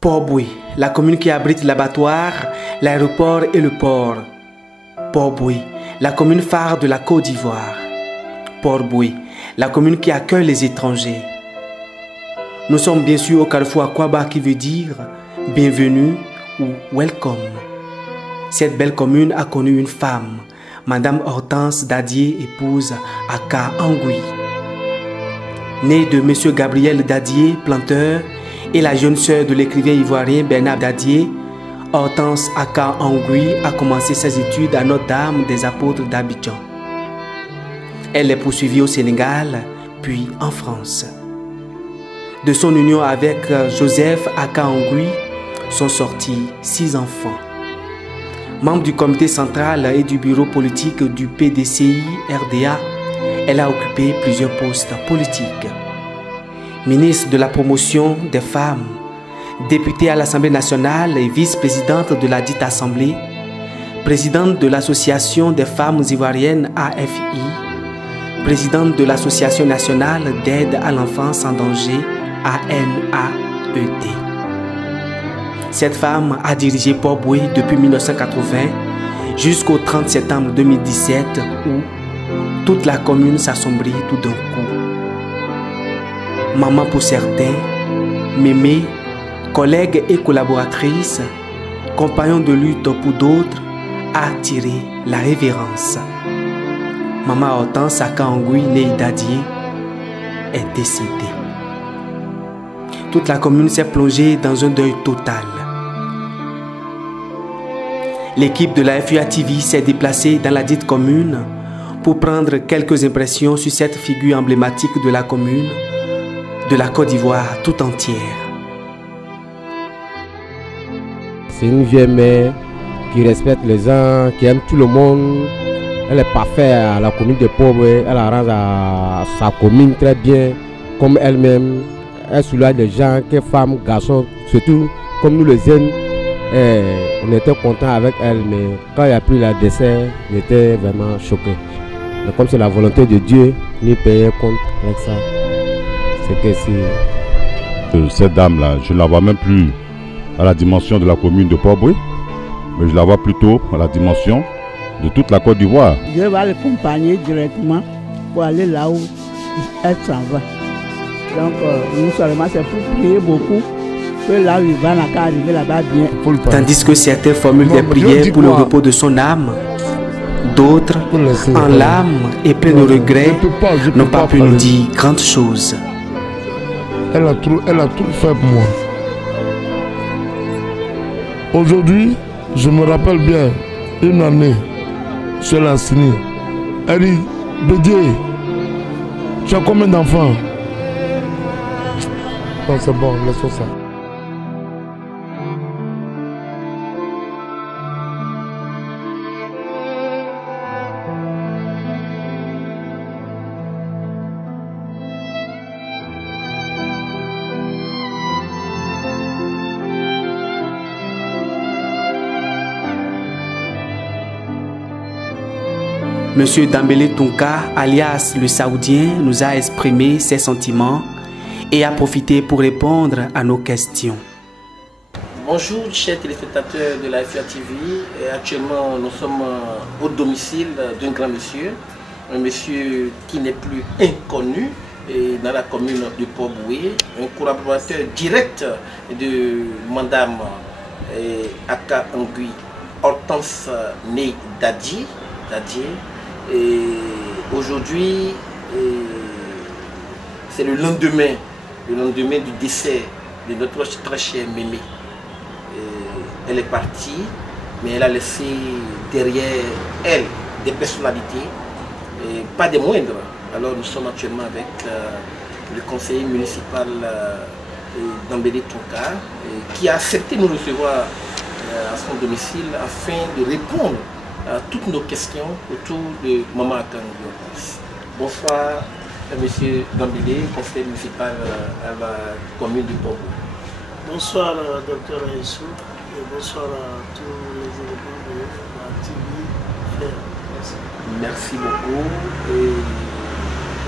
Port-Boué, la commune qui abrite l'abattoir, l'aéroport et le port. Port-Boué, la commune phare de la Côte d'Ivoire. Port-Boué, la commune qui accueille les étrangers. Nous sommes bien sûr au carrefour Akwaba qui veut dire bienvenue ou welcome. Cette belle commune a connu une femme, Madame Hortense Dadié, épouse Aka Angoui. Née de M. Gabriel Dadié, planteur, et la jeune sœur de l'écrivain ivoirien Bernard Dadié, Hortense Aka Angoui a commencé ses études à Notre-Dame des Apôtres d'Abidjan. Elle les poursuivie au Sénégal, puis en France. De son union avec Joseph Aka Angoui sont sortis 6 enfants. Membre du comité central et du bureau politique du PDCI-RDA, elle a occupé plusieurs postes politiques. Ministre de la promotion des femmes, députée à l'Assemblée nationale et vice-présidente de la dite Assemblée, présidente de l'Association des femmes ivoiriennes AFI, présidente de l'Association nationale d'aide à l'enfance en danger ANAED. Cette femme a dirigé Port-Boué depuis 1980 jusqu'au 30 septembre 2017 où toute la commune s'assombrit tout d'un coup. Maman pour certains, mémé, collègue et collaboratrice, compagnon de lutte pour d'autres, a attiré la révérence. Maman Hortense Aka Angoui, née Dadié, est décédée. Toute la commune s'est plongée dans un deuil total. L'équipe de la FUA TV s'est déplacée dans la dite commune pour prendre quelques impressions sur cette figure emblématique de la commune, de la Côte d'Ivoire tout entière. C'est une vieille mère qui respecte les gens, qui aime tout le monde. Elle est parfaite à la commune de Port-Boué. Elle arrange à sa commune très bien, comme elle-même. Elle soulage les gens, que femmes, garçons, surtout comme nous les jeunes. On était contents avec elle, mais quand il y a pris le décès, on était vraiment choqués. Mais comme c'est la volonté de Dieu, nous payons compte avec ça. Cette dame-là, je ne la vois même plus à la dimension de la commune de Port-Boué, mais je la vois plutôt à la dimension de toute la Côte d'Ivoire. Dieu va l'accompagner directement pour aller là où elle s'en va. Donc, nous seulement, c'est pour prier beaucoup que là où il va arriver là-bas bien. Tandis que certains formulent des prières pour le repos de son âme, d'autres, en larmes et pleins de regrets, n'ont pas pu nous dire grandes choses. Elle a tout fait pour moi. Aujourd'hui, je me rappelle bien, une année, sur la CINI. Elle dit, Bédié, tu as combien d'enfants? Non, c'est bon, laissons ça. Monsieur Dambélé Tunka, alias le Saoudien, nous a exprimé ses sentiments et a profité pour répondre à nos questions. Bonjour chers téléspectateurs de la FUA TV. Actuellement nous sommes au domicile d'un grand monsieur, un monsieur qui n'est plus inconnu dans la commune de Port-Boué, un collaborateur direct de Madame Aka Angoui, Hortense née Dadié. Et aujourd'hui, c'est le lendemain du décès de notre très chère Mémé. Elle est partie, mais elle a laissé derrière elle des personnalités, et pas des moindres. Alors nous sommes actuellement avec le conseiller municipal Dambélé Tunka, qui a accepté de nous recevoir à son domicile afin de répondre à toutes nos questions autour de Maman Aka Angoui. Bonsoir, monsieur Dambélé, conseiller municipal à la commune du Port-Boué. Bonsoir, docteur Aïssou, et bonsoir à tous les éléments de la TV. Merci beaucoup. Et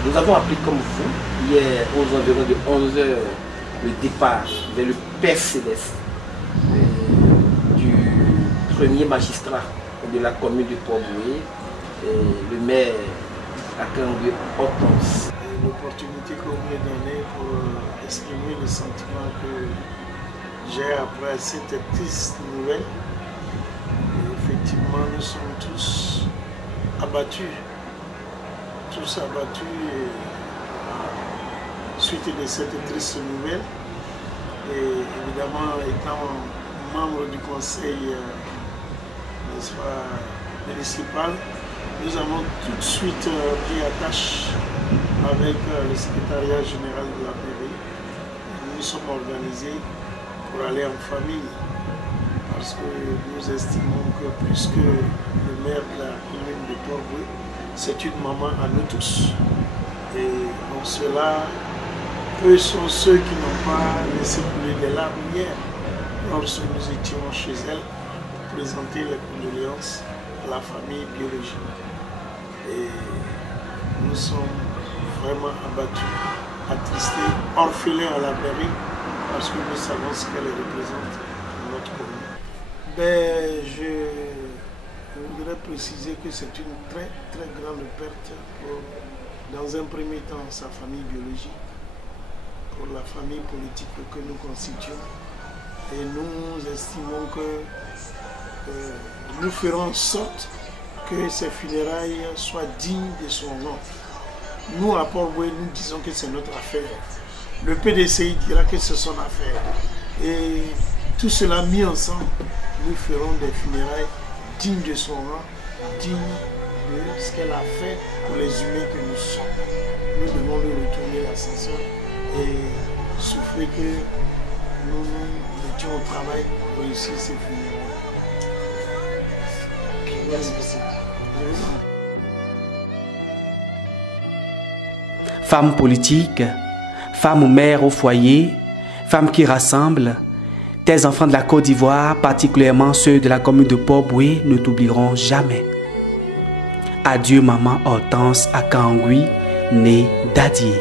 nous avons appris comme vous, hier aux environs de 11 h, le départ vers le Père Céleste premier magistrat de la commune de Port-Boué, le maire Akangwe Hortense. L'opportunité qu'on m'est donnée pour exprimer le sentiment que j'ai après cette triste nouvelle. Et effectivement, nous sommes tous abattus suite de cette triste nouvelle. Et évidemment, étant membre du conseil municipal, nous avons tout de suite pris attache avec le secrétariat général de la mairie. Nous nous sommes organisés pour aller en famille parce que nous estimons que plus que le maire de la commune de Port-Boué, c'est une maman à nous tous. Et donc cela, peu sont ceux qui n'ont pas laissé couler des larmes hier lorsque nous étions chez elle pour présenter les condoléances à la famille biologique. Et nous sommes vraiment abattus, attristés, orphelins à la mairie parce que nous savons ce qu'elle représente dans notre commune. Je voudrais préciser que c'est une très grande perte pour, dans un premier temps, sa famille biologique, pour la famille politique que nous constituons. Et nous estimons que nous ferons en sorte que ces funérailles soient dignes de son nom. Nous, à Port-Boué, nous disons que c'est notre affaire. Le PDCI dira que c'est son affaire. Et tout cela mis ensemble, nous ferons des funérailles dignes de son rang, dignes de ce qu'elle a fait pour les humains que nous sommes. Nous devons lui retourner l'ascenseur et souffler que nous nous mettions au travail pour réussir ces funérailles. Merci. Femmes politiques, femmes mères au foyer, femmes qui rassemblent, tes enfants de la Côte d'Ivoire, particulièrement ceux de la commune de Port-Boué, ne t'oublieront jamais. Adieu maman Hortense Akangwe, née Dadier.